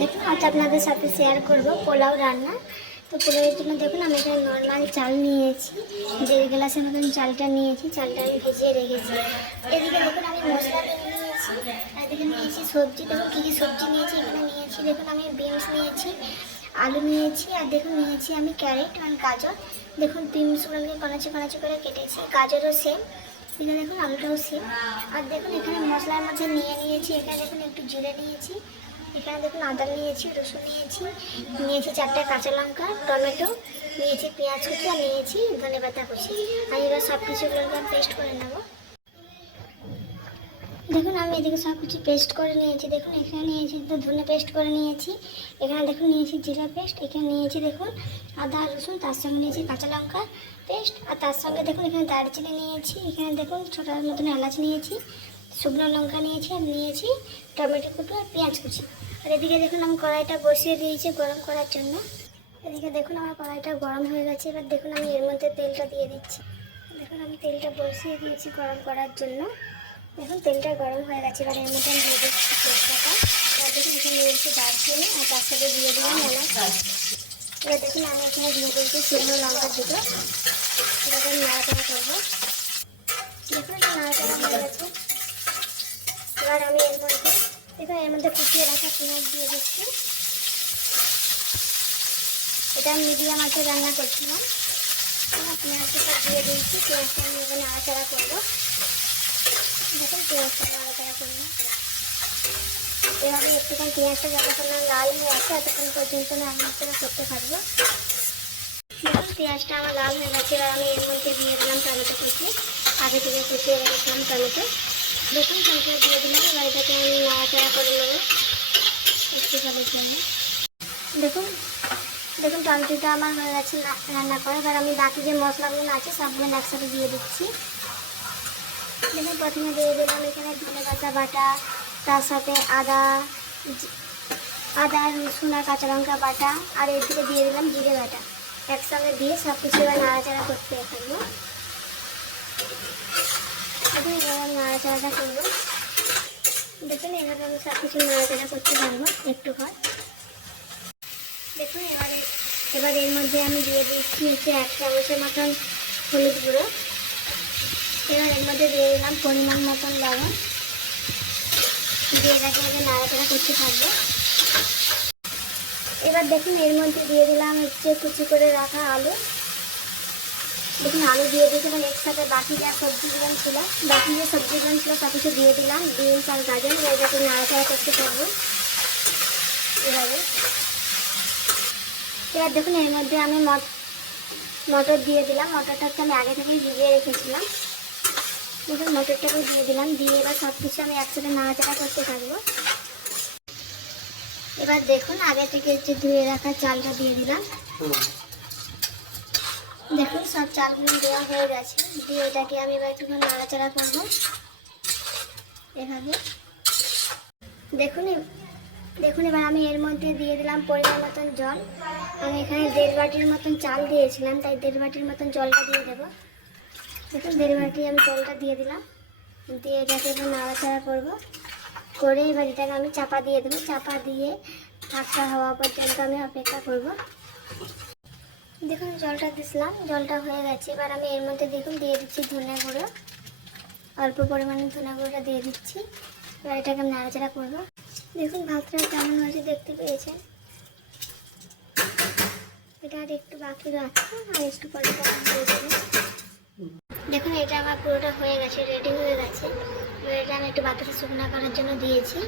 দেখুন আজ আপনাদের সাথে শেয়ার করব পোলাও রান্না। তো পোলাওয়ের জন্য দেখুন আমি এখানে নর্মাল চাল নিয়েছি, 1.5 গ্লাসের মতন চালটা নিয়েছি, চালটা আমি ভিজিয়ে রেখেছি। এদিকে দেখুন আমি মশলা নিয়েছি, এদিকে নিয়েছি সবজি। দেখুন কী কী সবজি নিয়েছি, এখানে নিয়েছি দেখুন আমি বিনস নিয়েছি, আলু নিয়েছি, আর দেখুন নিয়েছি আমি ক্যারেট মানে গাজর। দেখুন বিনসগুলোকে কনাচি কনাচি করে কেটেছি, গাজরও সেম, এখানে দেখুন আলুটাও সেম। আর দেখুন এখানে মশলার মধ্যে নিয়েছি, এখানে দেখুন একটু জিরে নিয়েছি, এখানে দেখুন আদা নিয়েছি, রসুন নিয়েছি, 4টে কাঁচা লঙ্কা, টমেটো নিয়েছি, পেঁয়াজ কুচি, আর নিয়েছি ধনেপাতা কুচি। আর এবার সব কিছুগুলোকে পেস্ট করে নেবো। দেখুন আমি এদিকে সব কিছু পেস্ট করে নিয়েছি। দেখুন এখানে নিয়েছি তো ধনে পেস্ট করে নিয়েছি, এখানে দেখুন নিয়েছি জিরা পেস্ট, এখানে নিয়েছি দেখুন আদা রসুন, তার সঙ্গে নিয়েছি কাঁচা লঙ্কা পেস্ট, আর তার সঙ্গে দেখুন এখানে দারচিনি নিয়েছি, এখানে দেখুন ছোটোর মতন এলাচ নিয়েছি, শুকনো লঙ্কা নিয়েছি, আর নিয়েছি টমেটো কুচি আর পেঁয়াজ কুচি। আর এদিকে দেখুন আমি কড়াইটা বসিয়ে দিয়েছি গরম করার জন্য। এদিকে দেখুন আমার কড়াইটা গরম হয়ে গেছে। এবার দেখুন আমি এর মধ্যে তেলটা দিয়ে দিচ্ছি। দেখুন আমি তেলটা বসিয়ে দিয়েছি গরম করার জন্য। দেখুন তেলটা গরম হয়ে গেছে, এবার এর মধ্যে আমি দিয়ে দিচ্ছি তেজপাতা। এবার দেখুন এখানে নিয়েছি দারচিনি, আর তার সাথে দিয়ে দিলাম এলাচ। এবার দেখুন আমি এখানে দিয়ে দিয়েছি শুকনো লঙ্কা দুটো। এবার আমি নাড়াচাড়া করবো। দেখুন নাড়াচাড়া হয়ে গেছে। এবার আমি এর মধ্যে কুচিয়ে রাখা পেঁয়াজ দিয়ে দিচ্ছি। এটা মিডিয়াম আঁচে রান্না করছিলাম। পেঁয়াজটা সব দিয়ে দিয়েছি, পেঁয়াজটা আমি এখানে নাড়াচাড়া করবো। দেখুন পেঁয়াজটা নাড়াচাড়া করবো। এভাবে একটুখানি পেঁয়াজটা যতক্ষণ না লাল হয়ে আসে ততক্ষণ পর্যন্ত আমি নাড়াচাড়া করতে থাকবো। দেখুন পেঁয়াজটা আমার লাল হয়ে গেছে। এবার আমি এর মধ্যে দিয়ে দিলাম টমেটো কুচি, আগে থেকে কুচিয়ে রেখেছিলাম টমেটো। দেখুন টমেটো দিয়ে দিলাম। এবার এটাকে আমি নাড়াচাড়া করে নেবো একটুখানির জন্য। দেখুন দেখুন টমেটোটা আমার হয়ে গেছে রান্না করে। এবার আমি বাকি যে মশলাগুলো আছে সবগুলো একসাথে দিয়ে দিচ্ছি। দেখুন প্রথমে দিয়ে দিলাম এখানে ধনেপাতা বাটা, তার সাথে আদা রসুন আর কাঁচা লঙ্কা বাটা, আর এর থেকে দিয়ে দিলাম জিরে বাটা। একসঙ্গে দিয়ে সব কিছু এবার নাড়াচাড়া করতে থাকবো। দেখুন এবার নাড়াচাড়াটা করবো। দেখুন এভাবে আমি সব কিছু নাড়াচাড়া করতে পারবো একটু পর। দেখুন এবার এর মধ্যে আমি দিয়ে দিচ্ছি 1 চামচের মতন হলুদ গুঁড়ো। এবার এর মধ্যে দিয়ে দিলাম পরিমাণ মতন লবণ, দিয়ে এটাকে নাড়াচাড়া করতে থাকবো। এবার দেখুন এর মধ্যে দিয়ে দিলাম কুচি করে রাখা আলু। দেখুন আলু দিয়ে দিয়েছিলাম একসাথে, বাকি যে সবজিগুলো ছিল সব কিছু দিয়ে দিলাম, বিনস আর গাজর। এটাকে নাড়াচাড়া করতে থাকবো এভাবে। এবার দেখুন এর মধ্যে আমি মটর দিয়ে দিলাম। মটরটাকে আমি আগে থেকেই ভিজিয়ে রেখেছিলাম। দেখুন মটরটাকে দিয়ে দিলাম, দিয়ে এবার সব কিছু আমি একসাথে নাড়াচাড়া করতে থাকবো। এবার দেখুন আগে থেকে ধুয়ে রাখা চালটা দিয়ে দিলাম। দেখুন সব চালগুলো দেওয়া হয়ে গেছে, দিয়ে এটাকে আমি এবার একটুখানি নাড়াচাড়া করবো এভাবে। দেখুন এবার আমি এর মধ্যে দিয়ে দিলাম পরিমাণ মতন জল। আমি এখানে 1.5 বাটির মতন চাল দিয়েছিলাম, তাই 1.5 বাটির মতন জলটা দিয়ে দেবো। দেখুন 1.5 বাটি আমি জলটা দিয়ে দিলাম, দিয়ে এটাকে এবার নাড়াচাড়া করবো করে এবার এটাকে আমি চাপা দিয়ে দেবো। চাপা দিয়ে ঠান্ডা হওয়া পর্যন্ত আমি অপেক্ষা করব। দেখুন জলটা দিলাম, জলটা হয়ে গেছে। এবার আমি এর মধ্যে দেখুন দিয়ে দিচ্ছি ধনে গুঁড়ো, অল্প পরিমাণে ধনে গুঁড়োটা দিয়ে দিচ্ছি। এবার এটাকে আমি নাড়াচাড়া করবো। দেখুন ভাতটা কেমন হয়েছে দেখতে পেয়েছেন। এটা আর একটু বাকি রাখছি, আর একটু পরে দেখুন এটা আমার পুরোটা হয়ে গেছে, রেডি হয়ে গেছে। এবার এটা আমি একটু বাতাসে শুকনো করার জন্য দিয়েছি।